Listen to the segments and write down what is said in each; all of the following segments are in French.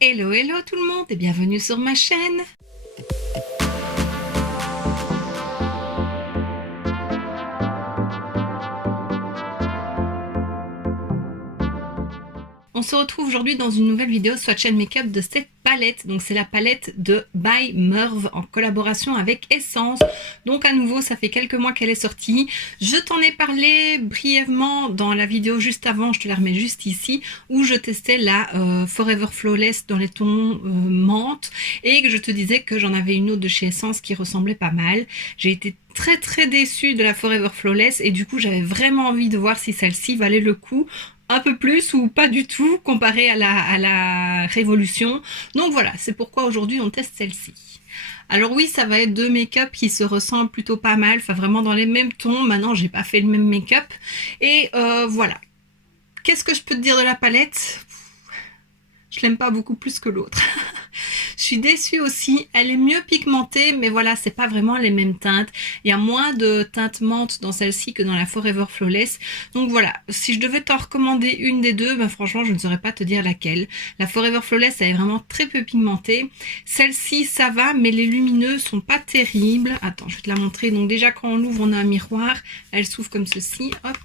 Hello hello tout le monde et bienvenue sur ma chaîne. On se retrouve aujourd'hui dans une nouvelle vidéo Swatch & Makeup de cette palette. Donc c'est la palette de By Merv en collaboration avec Essence. Donc à nouveau ça fait quelques mois qu'elle est sortie. Je t'en ai parlé brièvement dans la vidéo juste avant, je te la remets juste ici, où je testais la Forever Flawless dans les tons menthe et que je te disais que j'en avais une autre de chez Essence qui ressemblait pas mal. J'ai été très déçue de la Forever Flawless et du coup j'avais vraiment envie de voir si celle-ci valait le coup. Un peu plus ou pas du tout comparé à la Révolution. Donc voilà, c'est pourquoi aujourd'hui on teste celle-ci. Alors oui, ça va être deux make-up qui se ressemblent plutôt pas mal, enfin vraiment dans les mêmes tons. Maintenant, j'ai pas fait le même make-up. Et voilà. Qu'est-ce que je peux te dire de la palette? Je l'aime pas beaucoup plus que l'autre. Je suis déçue aussi, elle est mieux pigmentée, mais voilà, c'est pas vraiment les mêmes teintes. Il y a moins de teintes menthe dans celle-ci que dans la Forever Flawless. Donc voilà, si je devais t'en recommander une des deux, ben franchement, je ne saurais pas te dire laquelle. La Forever Flawless, elle est vraiment très peu pigmentée. Celle-ci, ça va, mais les lumineux sont pas terribles. Attends, je vais te la montrer. Donc déjà, quand on l'ouvre, on a un miroir. Elle s'ouvre comme ceci, hop.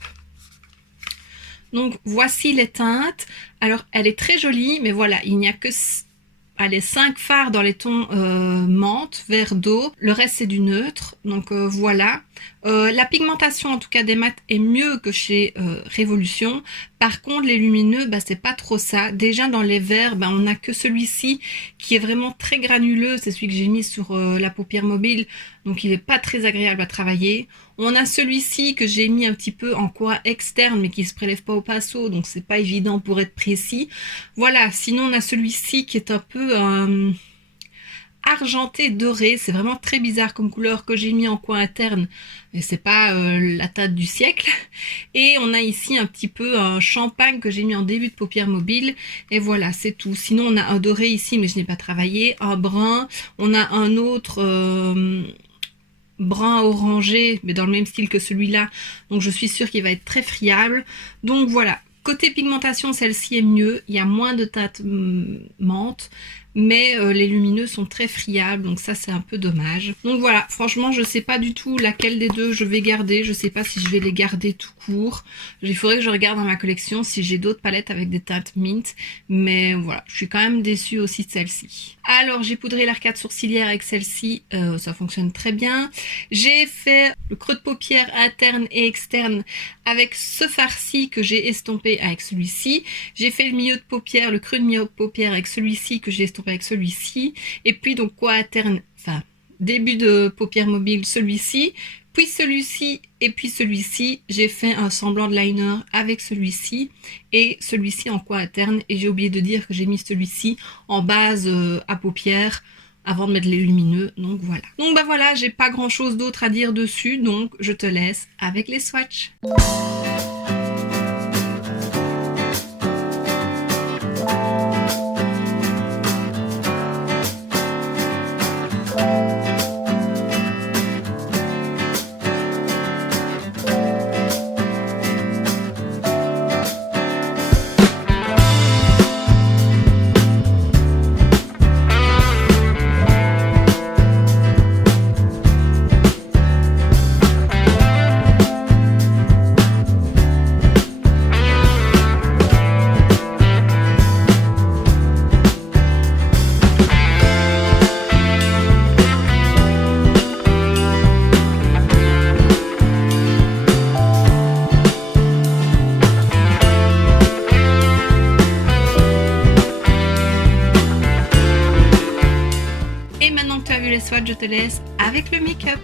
Donc voici les teintes. Alors, elle est très jolie, mais voilà, il n'y a que... Allez, 5 fards dans les tons menthe, vert d'eau, le reste c'est du neutre, donc voilà. La pigmentation en tout cas des mats est mieux que chez Révolution. Par contre les lumineux, bah, c'est pas trop ça. Déjà dans les verts, bah, on n'a que celui-ci qui est vraiment très granuleux, c'est celui que j'ai mis sur la paupière mobile, donc il est pas très agréable à travailler. On a celui-ci que j'ai mis un petit peu en coin externe mais qui se prélève pas au pinceau, donc c'est pas évident pour être précis. Voilà, sinon on a celui-ci qui est un peu argenté doré, c'est vraiment très bizarre comme couleur que j'ai mis en coin interne, mais c'est pas la teinte du siècle. Et on a ici un petit peu un champagne que j'ai mis en début de paupière mobile, et voilà, c'est tout. Sinon on a un doré ici mais je n'ai pas travaillé, un brun, on a un autre brun orangé mais dans le même style que celui-là, donc je suis sûre qu'il va être très friable. Donc voilà, côté pigmentation celle-ci est mieux, il y a moins de teintes menthe, mais les lumineux sont très friables, donc ça c'est un peu dommage. Donc voilà, franchement je sais pas du tout laquelle des deux je vais garder, je sais pas si je vais les garder tout court. Il faudrait que je regarde dans ma collection si j'ai d'autres palettes avec des teintes mint, mais voilà, je suis quand même déçue aussi de celle-ci. Alors j'ai poudré l'arcade sourcilière avec celle-ci, ça fonctionne très bien. J'ai fait le creux de paupière interne et externe avec ce fard-ci que j'ai estompé avec celui-ci. J'ai fait le milieu de paupière, le creux de milieu de paupière avec celui-ci que j'ai estompé avec celui-ci. Et puis donc quoi interne, enfin début de paupière mobile celui-ci, puis celui-ci et puis celui-ci. J'ai fait un semblant de liner avec celui-ci et celui-ci en coin interne. Et j'ai oublié de dire que j'ai mis celui-ci en base à paupières avant de mettre les lumineux, donc voilà. Donc bah voilà, j'ai pas grand chose d'autre à dire dessus, donc je te laisse avec les swatchs. Et maintenant que tu as vu les swatchs, je te laisse avec le make-up.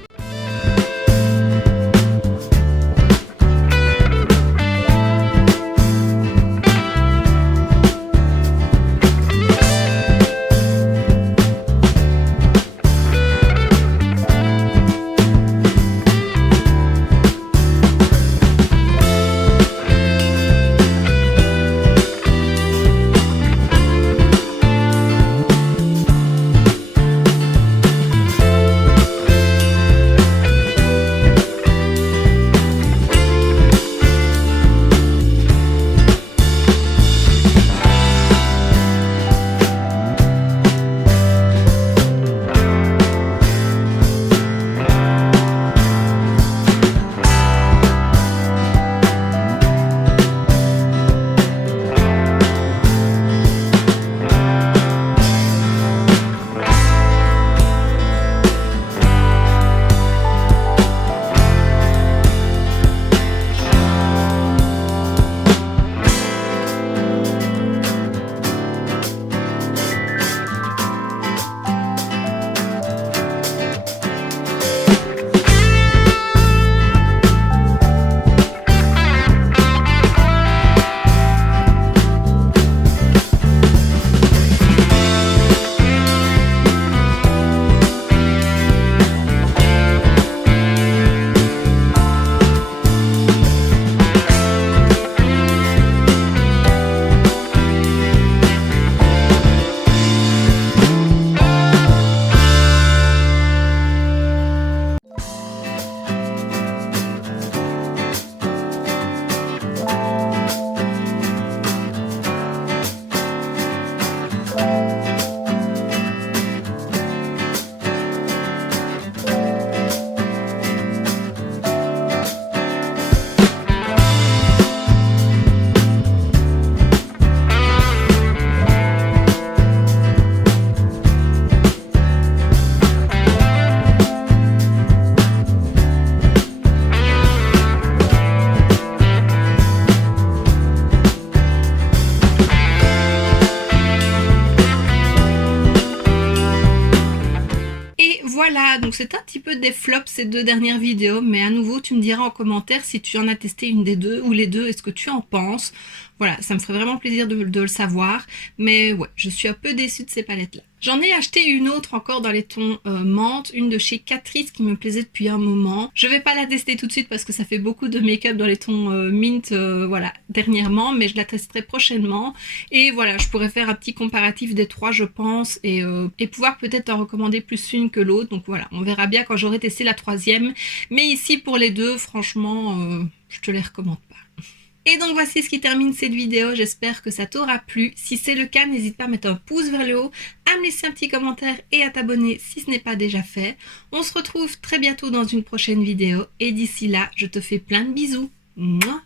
Voilà, donc c'est un petit peu des flops ces 2 dernières vidéos, mais à nouveau tu me diras en commentaire si tu en as testé une des deux ou les deux et ce que tu en penses. Voilà, ça me ferait vraiment plaisir de le savoir, mais ouais, je suis un peu déçue de ces palettes-là. J'en ai acheté une autre encore dans les tons menthe, une de chez Catrice qui me plaisait depuis un moment. Je vais pas la tester tout de suite parce que ça fait beaucoup de make-up dans les tons mint voilà, dernièrement, mais je la testerai prochainement. Et voilà, je pourrais faire un petit comparatif des 3 je pense et pouvoir peut-être en recommander plus une que l'autre. Donc voilà, on verra bien quand j'aurai testé la 3e. Mais ici pour les deux, franchement, je te les recommande pas. Et donc voici ce qui termine cette vidéo, j'espère que ça t'aura plu. Si c'est le cas, n'hésite pas à mettre un pouce vers le haut, à me laisser un petit commentaire et à t'abonner si ce n'est pas déjà fait. On se retrouve très bientôt dans une prochaine vidéo et d'ici là, je te fais plein de bisous. Mouah.